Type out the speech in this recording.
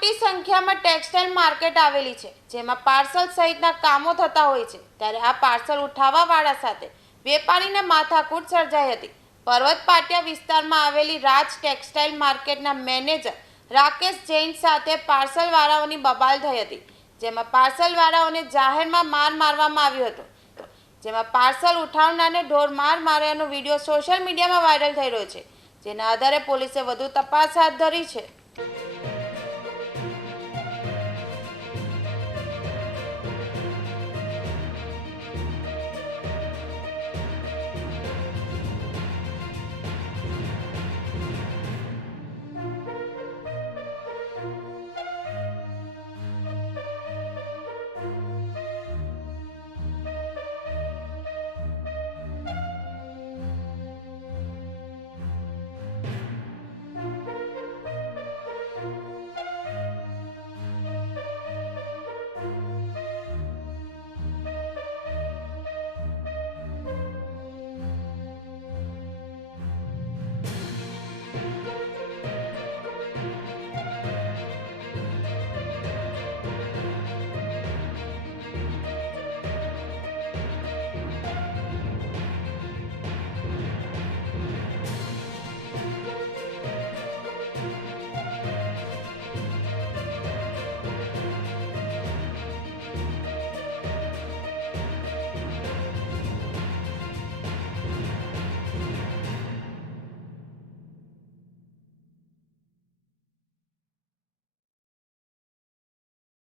મોટી સંખ્યામાં textile market આવેલી છે, જેમાં પાર્સલ સહિતના કામો થતા હોય છે. ત્યારે આ પાર્સલ ઉઠાવવાવાળા સાથે વેપારીને માથાકૂટ સર્જાઈ હતી. પર્વત પાટિયા વિસ્તારમાં આવેલી રાજ ટેક્સટાઇલ માર્કેટના મેનેજર રાકેશ જૈન સાથે પાર્સલવાળાઓની બબાલ થઈ હતી, જેમાં પાર્સલવાળાઓને જાહેરમાં માર મારવામાં આવ્યો હતો. જેમાં પાર્સલ ઉઠાવનારને ઢોર માર માર્યાનો વિડીયો સોશિયલ મીડિયામાં વાયરલ થઈ રહ્યો છે, જેના આધારે પોલીસે વધુ તપાસ હાથ ધરી છે.